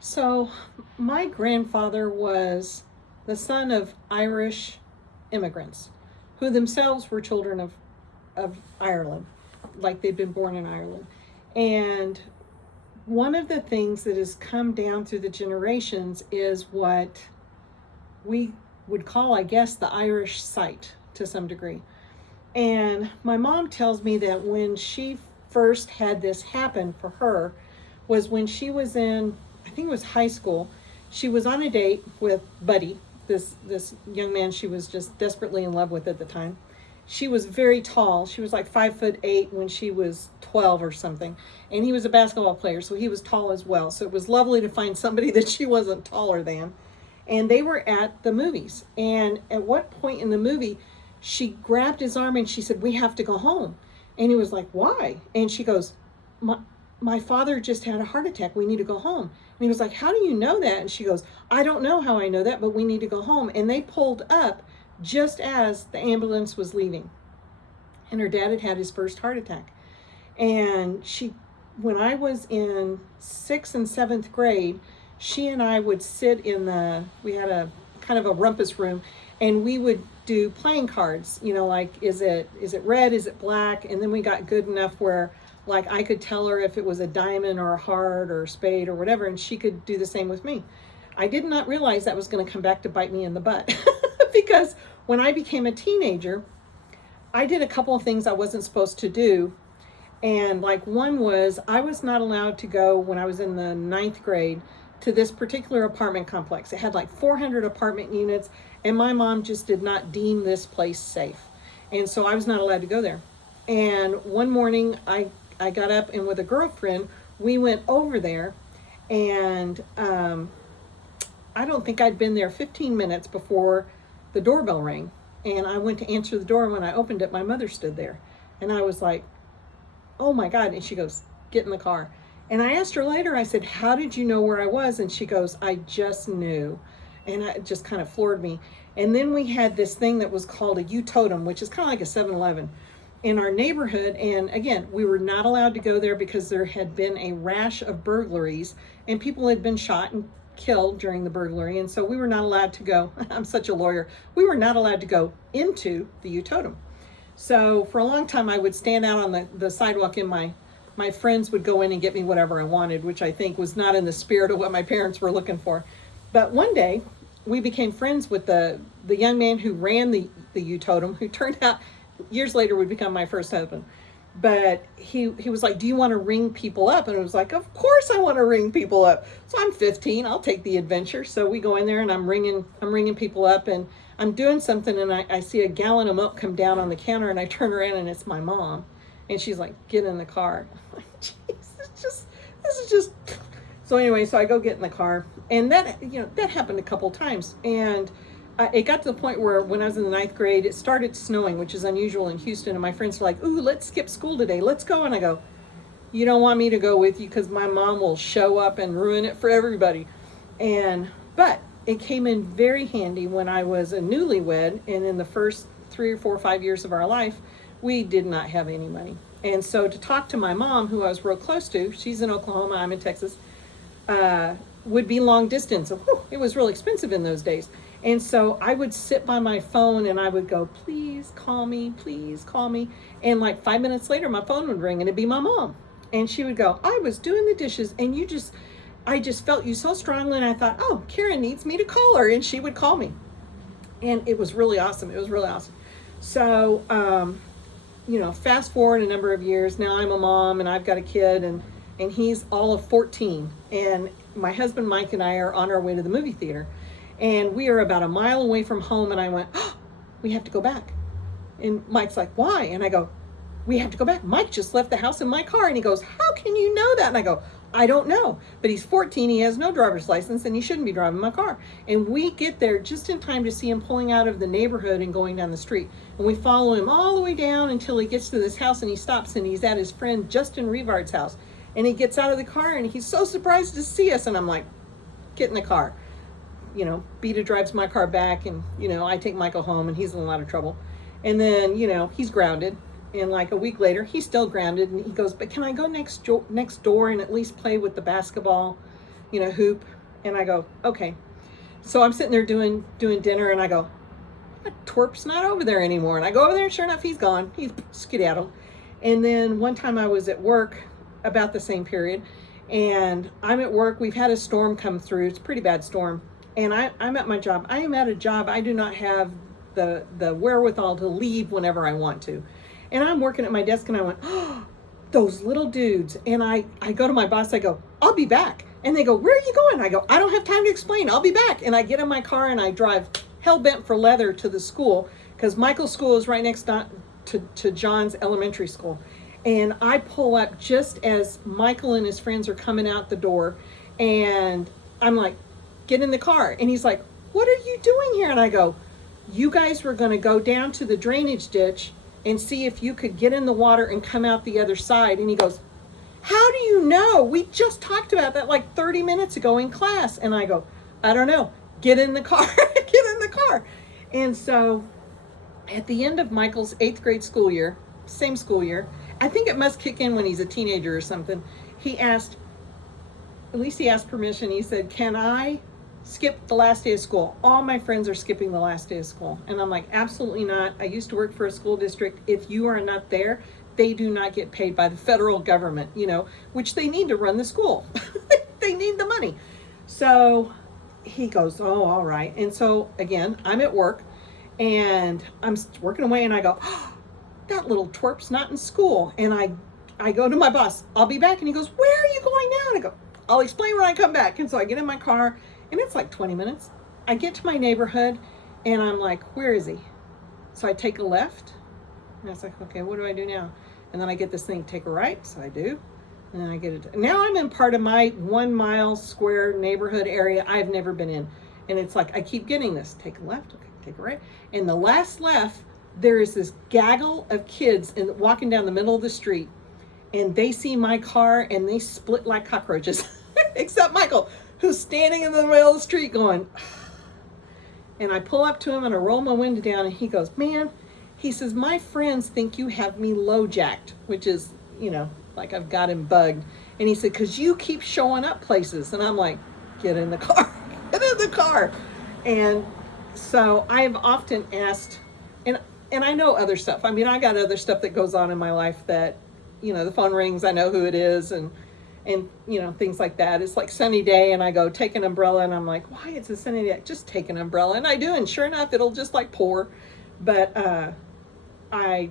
So, my grandfather was the son of Irish immigrants who themselves were children of Ireland, like they'd been born in Ireland. And one of the things that has come down through the generations is what we would call, I guess, the Irish sight to some degree. And my mom tells me that when she first had this happen for her was when she was in, I think it was high school. She was on a date with Buddy, this young man she was just desperately in love with at the time. She was very tall. She was like 5'8" when she was 12 or something. And he was a basketball player, so he was tall as well. So it was lovely to find somebody that she wasn't taller than. And they were at the movies. And at what point in the movie, she grabbed his arm and she said, "We have to go home." And he was like, "Why?" And she goes, my father just had a heart attack. We need to go home." And he was like, "How do you know that?" And she goes, "I don't know how I know that, but we need to go home." And they pulled up just as the ambulance was leaving. And her dad had his first heart attack. And when I was in 6th and 7th grade, she and I would sit we had a kind of a rumpus room, and we would do playing cards, like, is it red, is it black? And then we got good enough where, like, I could tell her if it was a diamond or a heart or a spade or whatever, and she could do the same with me. I did not realize that was going to come back to bite me in the butt because when I became a teenager, I did a couple of things I wasn't supposed to do. And like one was, I was not allowed to go when I was in the 9th grade to this particular apartment complex. It had like 400 apartment units, and my mom just did not deem this place safe. And so I was not allowed to go there. And one morning I got up, and with a girlfriend, we went over there, and I don't think I'd been there 15 minutes before the doorbell rang. And I went to answer the door, and when I opened it, my mother stood there. And I was like, "Oh my God." And she goes, "Get in the car." And I asked her later, I said, "How did you know where I was?" And she goes, "I just knew." And it just kind of floored me. And then we had this thing that was called a U-Totem, which is kind of like a 7-Eleven in our neighborhood. And again, we were not allowed to go there because there had been a rash of burglaries and people had been shot and killed during the burglary. And so we were not allowed to go. I'm such a lawyer. We were not allowed to go into the U-Totem. So for a long time, I would stand out on the sidewalk, and my friends would go in and get me whatever I wanted, which I think was not in the spirit of what my parents were looking for. But one day, we became friends with the young man who ran the U-Totem, who turned out years later would become my first husband. But he was like, "Do you want to ring people up?" And I was like, "Of course I want to ring people up." So I'm 15, I'll take the adventure. So we go in there, and I'm ringing people up, and I'm doing something, and I see a gallon of milk come down on the counter, and I turn around, and it's my mom. And she's like, "Get in the car." I'm like, "Jeez, this is just." So anyway, so I go get in the car, and that happened a couple times. And it got to the point where when I was in the 9th grade, it started snowing, which is unusual in Houston. And my friends were like, "Ooh, let's skip school today. Let's go." And I go, "You don't want me to go with you because my mom will show up and ruin it for everybody." But it came in very handy when I was a newlywed, and in the first 3 or 4 or 5 years of our life, we did not have any money. And so to talk to my mom, who I was real close to, she's in Oklahoma, I'm in Texas, would be long distance. It was real expensive in those days. And so I would sit by my phone, and I would go, "Please call me, please call me." And like 5 minutes later, my phone would ring, and it'd be my mom. And she would go, "I was doing the dishes, and I just felt you so strongly." And I thought, "Oh, Karen needs me to call her." And she would call me. And it was really awesome. It was really awesome. So, fast forward a number of years, now I'm a mom, and I've got a kid, and he's all of 14. And my husband, Mike, and I are on our way to the movie theater. And we are about a mile away from home, and I went, "Oh, we have to go back." And Mike's like, "Why?" And I go, "We have to go back. Mike just left the house in my car." And he goes, "How can you know that?" And I go, "I don't know. But he's 14, he has no driver's license, and he shouldn't be driving my car." And we get there just in time to see him pulling out of the neighborhood and going down the street. And we follow him all the way down until he gets to this house, and he stops, and he's at his friend Justin Revard's house. And he gets out of the car, and he's so surprised to see us. And I'm like, "Get in the car." Beta drives my car back, and, I take Michael home, and he's in a lot of trouble. And then, he's grounded. And like a week later, he's still grounded. And he goes, "But can I go next door and at least play with the basketball?" hoop. And I go, okay. So I'm sitting there doing dinner, and I go, twerp's not over there anymore. And I go over there, and sure enough, he's gone. He's skedaddled. And then one time I was at work about the same period, and I'm at work. We've had a storm come through. It's a pretty bad storm. And I'm at my job. I am at a job. I do not have the wherewithal to leave whenever I want to. And I'm working at my desk, and I went, oh, those little dudes. And I go to my boss. I go, I'll be back. And they go, where are you going? I go, I don't have time to explain. I'll be back. And I get in my car, and I drive hell-bent for leather to the school, because Michael's school is right next to John's elementary school. And I pull up just as Michael and his friends are coming out the door, and I'm like, get in the car. And he's like, what are you doing here? And I go, you guys were going to go down to the drainage ditch and see if you could get in the water and come out the other side. And he goes, how do you know? We just talked about that like 30 minutes ago in class. And I go, I don't know. Get in the car. Get in the car. And so at the end of Michael's 8th grade school year, same school year, I think it must kick in when he's a teenager or something, he asked permission. He said, can I skip the last day of school? All my friends are skipping the last day of school. And I'm like, absolutely not. I used to work for a school district. If you are not there, they do not get paid by the federal government, which they need to run the school. They need the money. So he goes, oh, all right. And so again, I'm at work, and I'm working away, and I go, oh, that little twerp's not in school. And I go to my boss, I'll be back. And he goes, where are you going now? And I go, I'll explain when I come back. And so I get in my car, and it's like 20 minutes. I get to my neighborhood, and I'm like, where is he? So I take a left, and I was like, okay, what do I do now? And then I get this thing, take a right. So I do. And then I get it. Now I'm in part of my 1 mile square neighborhood area I've never been in. And it's like, I keep getting this, take a left, okay, take a right. And the last left, there is this gaggle of kids walking down the middle of the street, and they see my car, and they split like cockroaches, except Michael, who's standing in the middle of the street going, and I pull up to him, and I roll my window down, and he goes, man, he says, my friends think you have me low-jacked, which is, like I've got him bugged. And he said, because you keep showing up places. And I'm like, get in the car, get in the car. And so I've often asked, and I know other stuff. I mean, I got other stuff that goes on in my life that, the phone rings, I know who it is, and things like that. It's like sunny day, and I go, take an umbrella, and I'm like, why it's a sunny day? Just take an umbrella. And I do, and sure enough, it'll just like pour. But I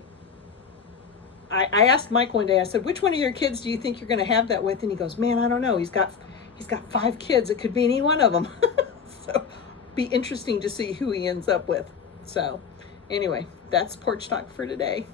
asked Mike one day, I said, which one of your kids do you think you're going to have that with? And he goes, man, I don't know. He's got 5 kids. It could be any one of them. So be interesting to see who he ends up with. So anyway, that's Porch Talk for today.